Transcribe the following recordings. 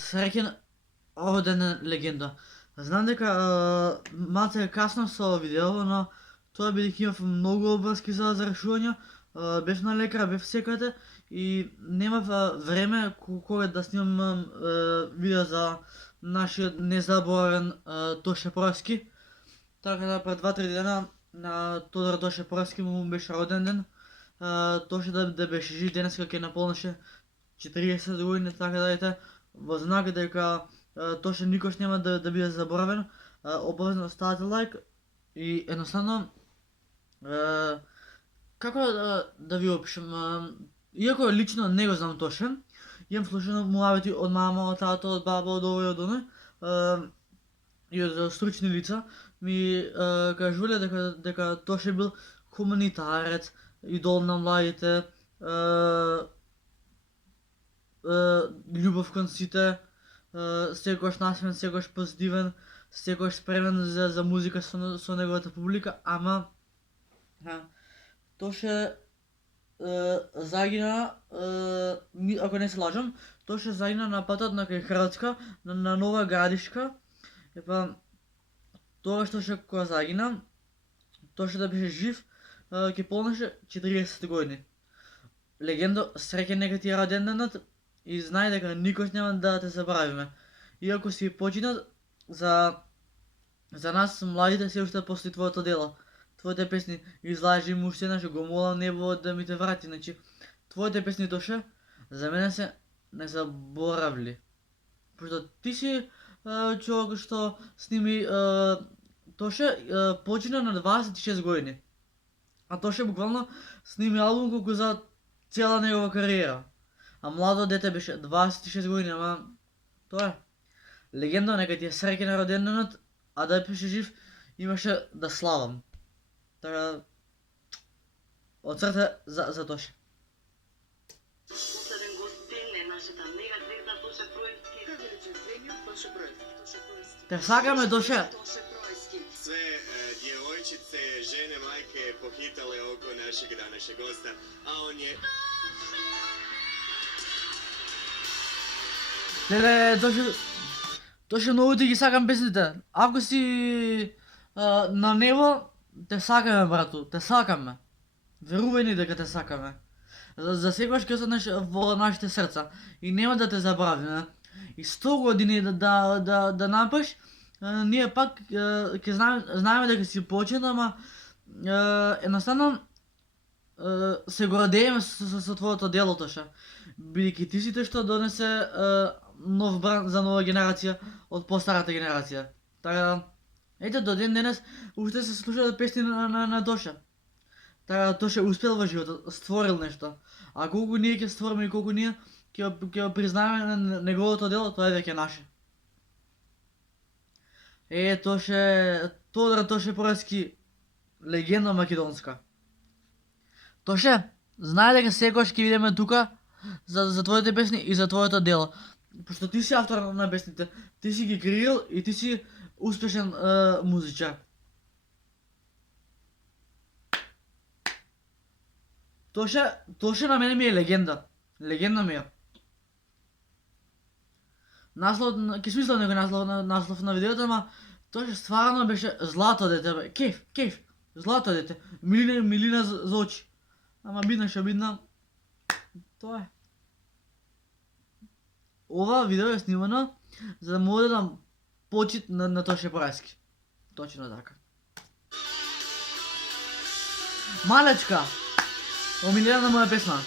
Среќен роден легенда. Знам дека малце касно со видео, но тоа бидејќи имав многу обврски за решување, бев на лекар, бев секаде и немав време кога да снимам видео за нашиот незаборавен Тоше Проевски. Така да пред 2-3 дена на Тодор Тоше Проевски му беше роден ден. Тоше да беше жив денеска ќе наполнеше 40 години, така да ете, во знак дека Тоше никош нема да биде заборавен. Обавезно ставате лайк и едноставно како да ви опишам, иако лично не го знам Тоше, имам слушано муабети од мама, од тато, од баба, од овој, од оној, и од стручни лица ми кажувале дека Тоше бил хуманитарец, идол на младите, љубов кон сите, секогаш насмеан, секогаш позитивен, секогаш спремен за музика со неговата публика, ама Тоше загина, ако не се лажам, Тоше загина на патот на кај Хрватска, на Нова Градишка. Епа, тогаш Тоше кога загина, Тоше да беше жив, ќе полнеше 40 години. Легендо, среќен нека ти е роден денот и знај дека никош нема да те забравиме. Иако си починат, за нас младите се уште постои твоето дело. Твоите песни излажи му уште еднаш, го молам небо да ми те врати. Значи, твоите песни Тоше за мене се незаборавли. Пошто ти си човек што сними Тоше почина на 26 години. А Тоше буквално сними албум колку за цела негова кариера. А младо дете беше 26 години, ама тоа е. Легенда, нека ти е среќен роден денот, а да беше жив имаше да славам. Така, од срце за Тоше. Последен гостин е нашата мега звезда Тоше Проевски. Тоше Проевски. Те сакаме, Тоше. Sve djevojčice, žene, majke pohitale oko našeg današnjeg gosta, a on je... Леле, Тоше многу ти ги сакам песните. Ако си на небо, те сакаме, брату, те сакаме. Верувај ни дека те сакаме. За секогаш ќе останеш во нашите срца и нема да те забравиме. И 100 години да напреш, ние пак ќе знаеме дека си почен, ама едноставно се го радееме со твоето дело, Тоше. Бидејќи ти си тој што донесе нов бран за нова генерација од постарата генерација. Така, ете до ден денес уште се слушаат песни на Тоше. Така, Тоше успел во животот, створил нешто. А колку ние ќе створиме и колку ние ќе признаеме неговото дело, тоа е веќе наше. Тоше, Тодор Тоше Проевски, легенда македонска. Тоше, знај дека секогаш ќе видиме тука за твоите песни и за твоето дело. Пошто ти си автор на песните, ти си ги креирал и ти си успешен музичар. Тоше на мене ми е легенда. Легенда ми е. Наслов, ќе смислам некој наслов на видеото, ама Тоше стварно беше злато дете, бе. Кеф. Злато дете. Милина за очи. Ама бидна што бидна. Тоа е. Ова видео е снимано за да му одам почит на Тоше Проевски. Точно така. Малечка! Омилена моја песна.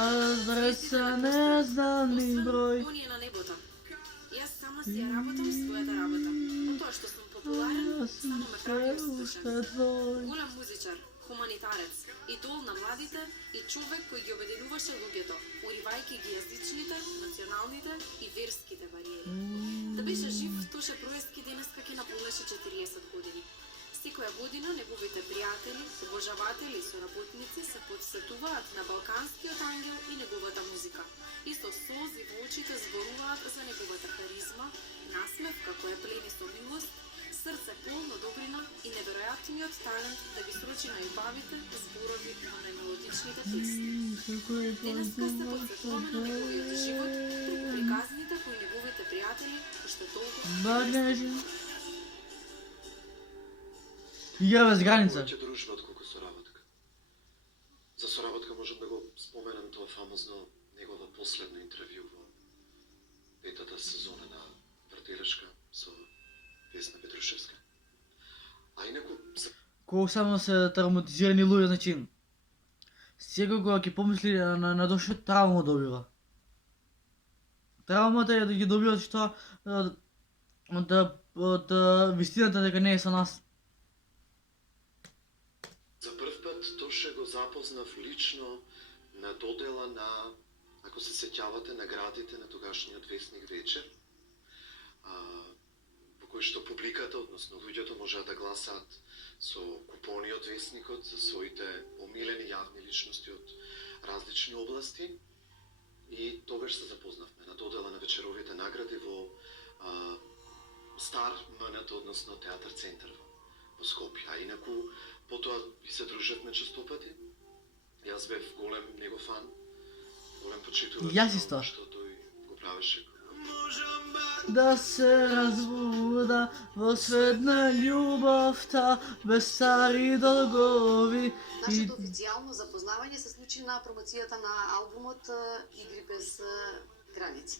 Адреса не знам ни број. Он е на небото. Јас сама си ја работам својата работа. По тоа што сум популарен, само ме прави успешен. Голем музичар, хуманитарец, идол на младите и човек кој ги обединуваше луѓето, уривајќи ги јазичните, националните и верските бариери. Да беше жив, Тоше Проевски денеска ќе наполнеше 40 години. Секоја година неговите пријатели, обожаватели и соработници се подсетуваат на балканскиот ангел и неговата музика. И со солзи во очите зборуваат за неговата харизма, насмев како е плени со милост, срце полно добрина и неверојатниот талент да ги срочи најубавите зборови на најмелодичните песни. Денеска сте подсветлуваме на неговиот живот преку приказните кои неговите пријатели уште толку Игра без граница. Повеќе дружба отколку соработка. За соработка можам да го споменам тоа фамозно негова последно интервју во петата сезона на Вртелешка со Весна Петрушевска. А инаку за Колку само се травматизирани луѓе, значи секој кога ќе помисли на дошо травма добива. Травмата е да ги добиват што од вистината дека не е со нас. За прв пат Тоше го запознав лично на додела на, ако се сеќавате, наградите на тогашниот весник Вечер, во кој што публиката, односно луѓето, можеа да гласаат со купони од весникот за своите омилени јавни личности од различни области. И тогаш се запознавме на додела на вечеровите награди во Стар МНТ, односно Театар Центар во Скопје. А инаку, потоа и се дружевме честопати. Јас бев голем него фан, голем почитувач Јас исто. што тој го правеше. Да се разбуда во свет на љубовта, без стари долгови. Нашето официјално запознавање се случи на промоцијата на албумот Игри без граници.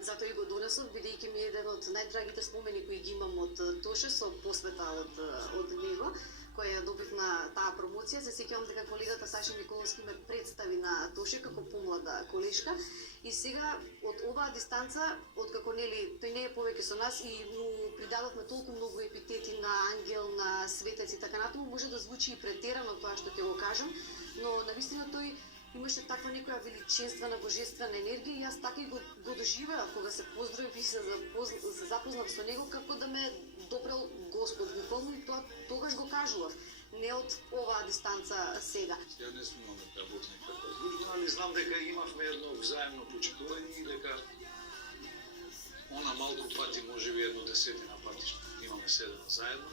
Затоа и го донесов, бидејќи ми е еден од најдрагите спомени кои ги имам од Тоше со посвета од него, која ја добив на таа промоција. Се сеќавам дека колегата Саша Николовски ме представи на Тоше како помлада колешка и сега од оваа дистанца, откако нели тој не е повеќе со нас и му придадовме толку многу епитети на ангел, на светец и така натаму, може да звучи и претерано тоа што ќе го кажам, но навистина тој имаше таква некоја величинствена божествена енергија и јас така и го доживеав кога се поздравив и се запознав со него, како да ме допрел Господ буквално, и тоа тогаш го кажував, не од оваа дистанца сега. Ја не сум имал да работам никаква дружба, али знам дека имавме едно взаемно почитување и дека она малку пати, можеби едно 10 пати имаме седено заедно.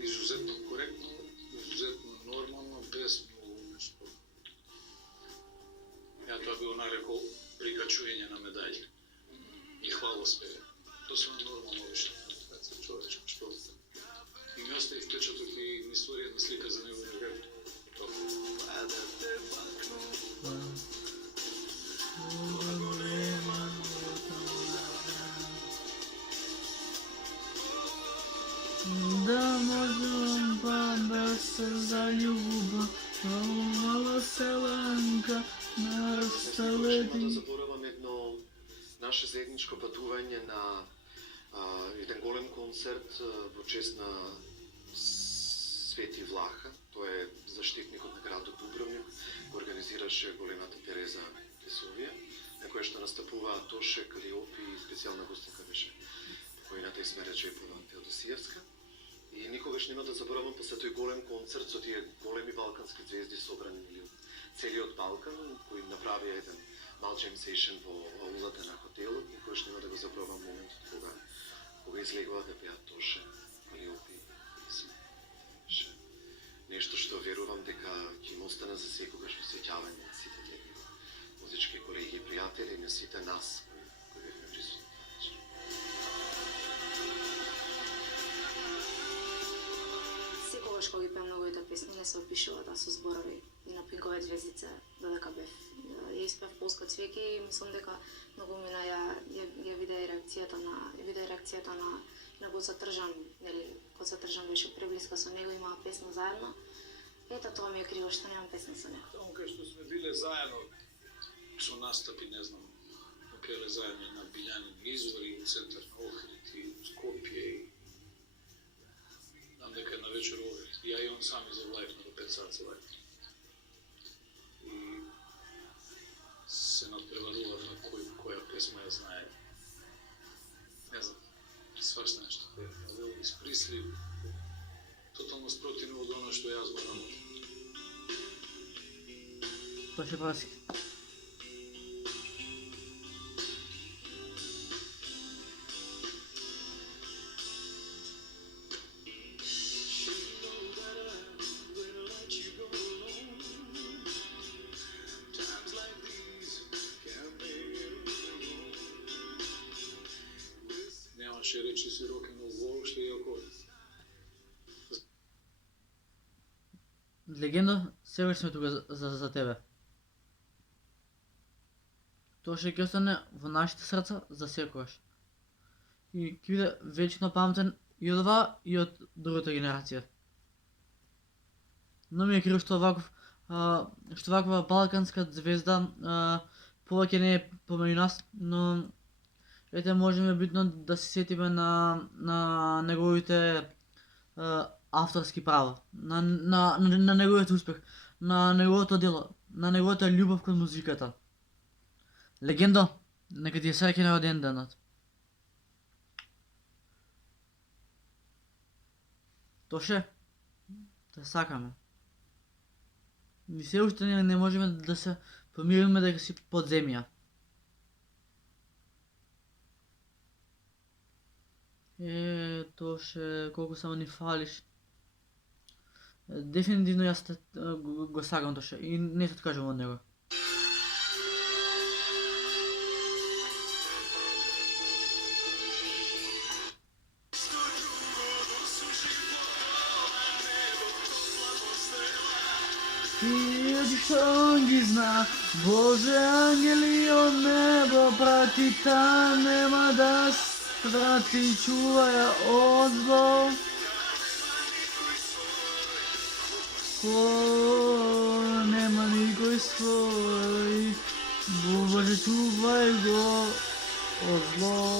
Изузетно коректно, изузетно нормално, без многу нешто. Ја тоа би го нарекол прикачување на медаљи и хвалоспеви. Тоа се нормално вишто комуникација човечка, што и ми остави впечаток и ми створи една слика за него на греб. Да можем побороться за любовь, мала селенка на Нема да расстоянии. заборавам едно наше заедничко патување на еден голем концерт во чест на Свети Влаха. Тој е заштитникот на градот Дубровник, го организираше големата Тереза Кесовија, на која што настапуваа Тоше, Калиопи и специјална гостинка беше покојната Исмера Джепова Теодосиевска. И никогаш нема да заборавам после тој голем концерт со тие големи балкански звезди собрани од целиот Балкан, кои направија еден мал джем сешн во аулата на хотелот. Никогаш нема да го заборавам моментот кога излегува да пеат Тоше, Калиопи и Исме. Беше нешто што верувам дека ќе им остане за секогаш во сеќавање на сите тие музички колеги и пријатели, на сите нас кои бевме присутни. Секогаш кога ги пеам неговите песни, не се опишува со зборови и на Пинкове звездице, додека бев. Ја испев Полска цвеќе и мислам дека многу мина ја виде реакцијата на Гоца Тржан, нели, Гоца Тржан беше преблиска со него, имаа песна заедно. Ето тоа ми е криво што немам песна со него. Таму кај што сме биле заедно со настапи, не знам, пееле заедно на Билјанин извори, центар на Охрид и Скопје и знам дека на вечер овде, ја и он сами завлаевме до 5 сат се лајте. И се надпреварував на која песма ја знае. Не знам, свашта нешто. Исприсли тотално спротивно од оно што јас го работам. Тоа ще праски. рок-н-рол воопшто, иако Легенда, сега сме тука за тебе. Тоа ќе остане во нашите срца за секогаш. И ќе биде вечно паметен и од оваа и од другата генерација. Но ми е криво што ваква балканска звезда повеќе не е помеѓу нас, но ете можеме битно да се сетиме на неговите авторски права, на неговиот успех, на неговото дело, на неговата љубов кон музиката. Легендо, нека ти е среќен роден денот. Тоше, те сакаме. И се уште не можеме да се помириме дека си под земја. Тоше, колку само ни фалиш. Дефинитивно јас го сакам Тоше и не се откажам од него. И што ги зна, Боже ангели од небо прати, та нема да сврати, чуваја од зло. Нема никој свој, Боже чувај го од зло.